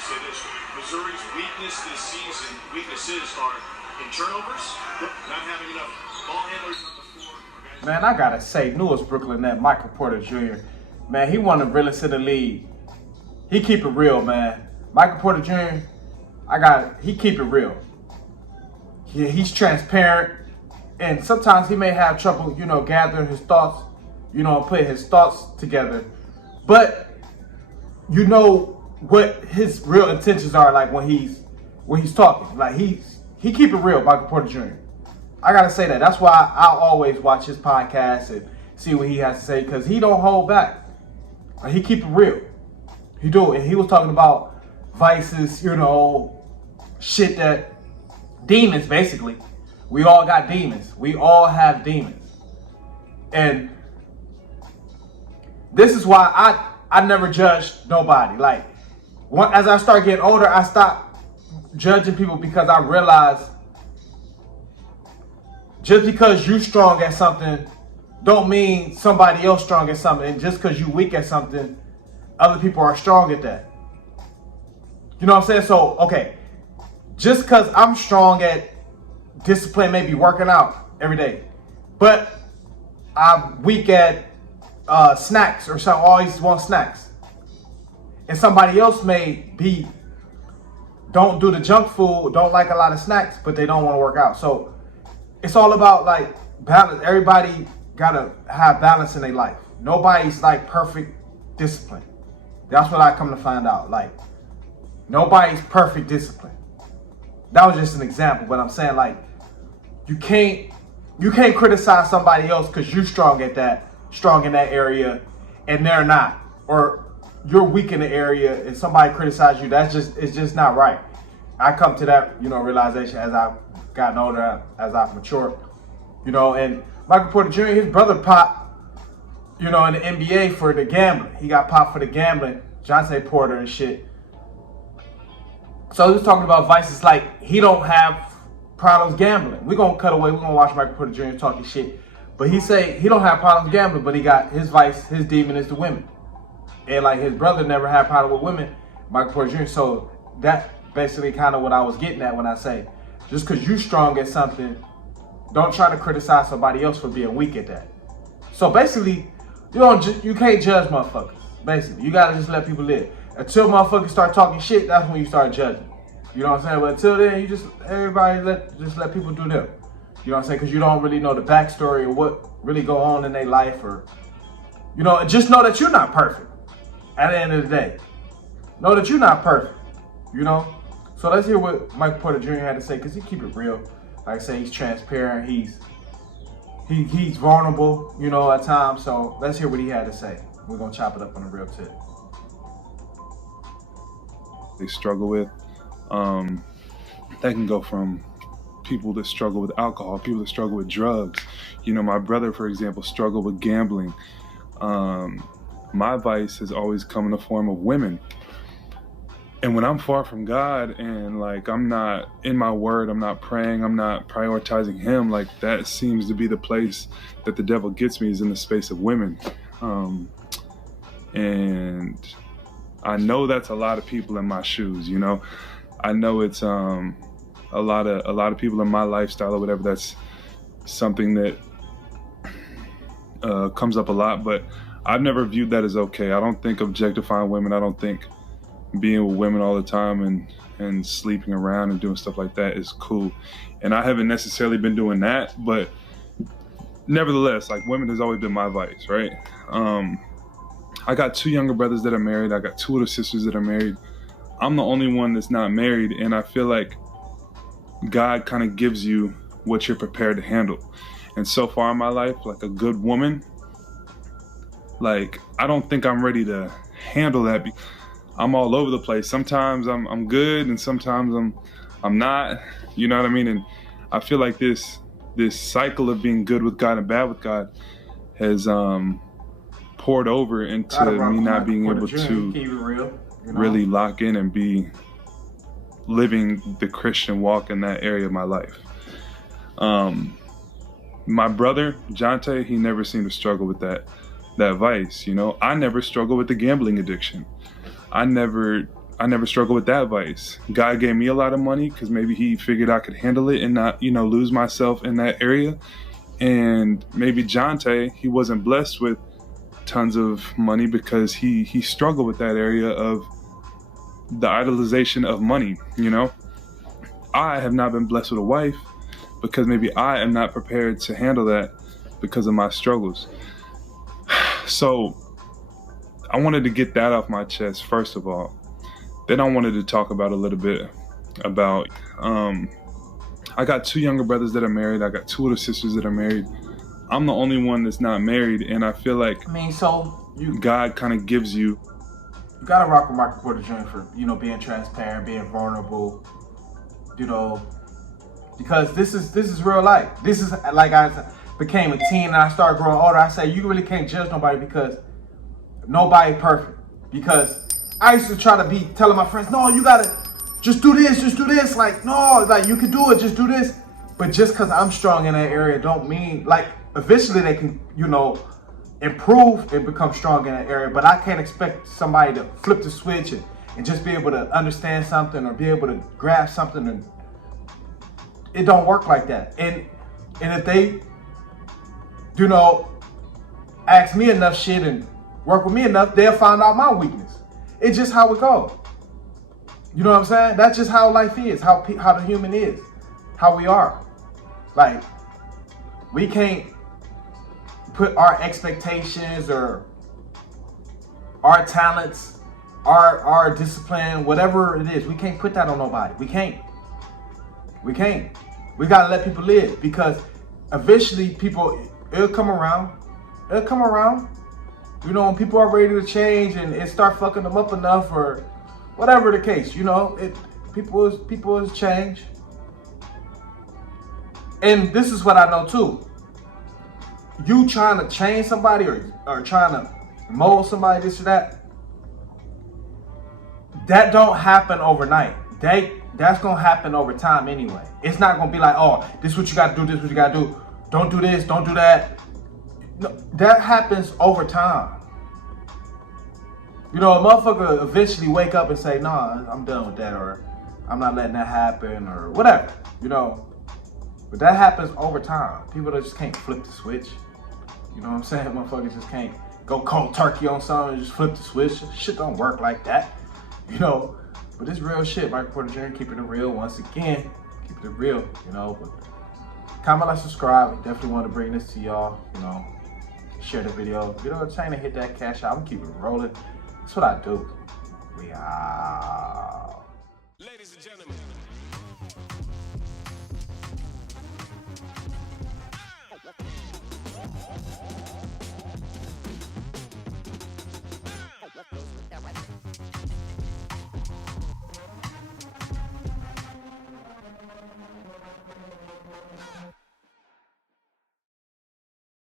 say this. Missouri's weaknesses are in turnovers, not having enough ball handlers on the floor. Man, I gotta say, newest Brooklyn net, Michael Porter Jr., man, he one of the realest in the league. He keep it real, man. Michael Porter Jr., he keep it real. He's transparent, and sometimes he may have trouble, gathering his thoughts, putting his thoughts together. But you know what his real intentions are, like when he's talking. Like he keep it real, Michael Porter Jr. I gotta say that. That's why I'll always watch his podcast and see what he has to say, because he don't hold back. Like, he keep it real. He do. And he was talking about vices, shit that demons, basically. We all got demons. We all have demons. And this is why I never judged nobody. Like, as I start getting older, I stopped judging people, because I realized just because you strong at something don't mean somebody else strong at something. And just because you weak at something, other people are strong at that. You know what I'm saying? So, okay, just because I'm strong at discipline, maybe working out every day, but I'm weak at snacks or something, always want snacks. And somebody else may don't do the junk food, don't like a lot of snacks, but they don't want to work out. So it's all about like balance. Everybody gotta have balance in their life. Nobody's like perfect discipline. That's what I come to find out. Like, nobody's perfect discipline. That was just an example, but I'm saying, like, you can't criticize somebody else because you're strong in that area, and they're not, or you're weak in the area and somebody criticizes you. It's just not right. I come to that, realization as I've gotten older, as I've matured, and Michael Porter Jr., his brother popped, in the NBA for the gambling. He got popped for the gambling, Jontay Porter and shit. So he was talking about vices, like he don't have problems gambling. We're going to cut away. We're going to watch Michael Porter Jr. talking shit. But he say he don't have problems gambling, but he got his vice, his demon is the women. And like his brother never had a problem with women, Michael Porter Jr. So that basically kind of what I was getting at when I say, just because you strong at something, don't try to criticize somebody else for being weak at that. So basically, you can't judge motherfuckers. Basically, you gotta just let people live. Until motherfuckers start talking shit, that's when you start judging. You know what I'm saying? But until then, everybody let people do them. You know what I'm saying? Because you don't really know the backstory or what really go on in their life, or just know that you're not perfect. At the end of the day, know that you're not perfect. So let's hear what Michael Porter Jr. had to say, because he keep it real. Like I say, he's transparent. He's vulnerable, at times. So let's hear what he had to say. We're gonna chop it up on the real tip. They struggle with. That can go from people that struggle with alcohol, people that struggle with drugs. My brother, for example, struggled with gambling. My vice has always come in the form of women. And when I'm far from God and like I'm not in my word, I'm not praying, I'm not prioritizing him, like that seems to be the place that the devil gets me, is in the space of women. And I know that's a lot of people in my shoes, I know it's a lot of people in my lifestyle or whatever. That's something that comes up a lot, but I've never viewed that as okay. I don't think objectifying women, I don't think being with women all the time and sleeping around and doing stuff like that is cool. And I haven't necessarily been doing that, but nevertheless, like, women has always been my vice, right? I got 2 younger brothers that are married. I got 2 older sisters that are married. I'm the only one that's not married, and I feel like God kind of gives you what you're prepared to handle. And so far in my life, like a good woman, like I don't think I'm ready to handle that. I'm all over the place. Sometimes I'm good, and sometimes I'm not. You know what I mean? And I feel like this cycle of being good with God and bad with God has poured over into me not being able to really lock in and be living the Christian walk in that area of my life. My brother, Jontay, he never seemed to struggle with that vice. I never struggled with the gambling addiction. I never I never struggled with that vice. God gave me a lot of money because maybe he figured I could handle it and not, lose myself in that area. And maybe Jontay, he wasn't blessed with tons of money because he struggled with that area of the idolization of money, I have not been blessed with a wife because maybe I am not prepared to handle that because of my struggles. So I wanted to get that off my chest, first of all. Then I wanted to talk about a little bit about, I got 2 younger brothers that are married. I got 2 older sisters that are married. I'm the only one that's not married, and I feel like God kind of gives you. You gotta rock with Michael Porter Jr. for, being transparent, being vulnerable, because this is real life. This is like I became a teen and I started growing older. I say you really can't judge nobody because nobody perfect. Because I used to try to be telling my friends, no, you gotta just do this. Like, no, like you can do it, just do this. But just because I'm strong in that area don't mean, like, eventually they can, improve and become strong in that area. But I can't expect somebody to flip the switch and just be able to understand something or be able to grasp something. And it don't work like that. And if they, ask me enough shit and work with me enough, they'll find out my weakness. It's just how it goes. You know what I'm saying? That's just how life is, how the human is, how we are. Like, we can't put our expectations or our talents, our discipline, whatever it is, we can't put that on nobody. We can't. We gotta let people live, because eventually it'll come around. It'll come around. When people are ready to change and it start fucking them up enough, or whatever the case, people is change. And this is what I know too. You trying to change somebody or trying to mold somebody, this or that don't happen overnight. That's gonna happen over time anyway. It's not gonna be like, oh, this is what you gotta do, this is what you gotta do. Don't do this, don't do that. No, that happens over time. A motherfucker eventually wake up and say, nah, I'm done with that, or I'm not letting that happen, or whatever, But that happens over time. People just can't flip the switch. You know what I'm saying? Motherfuckers just can't go cold turkey on something and just flip the switch. Shit don't work like that, But it's real shit. Michael Porter Jr. keeping it real once again. Keeping it real, But comment, like, subscribe. Definitely want to bring this to y'all, Share the video. Trying to hit that cash out. I'm keeping it rolling. That's what I do. We out. Ladies and gentlemen.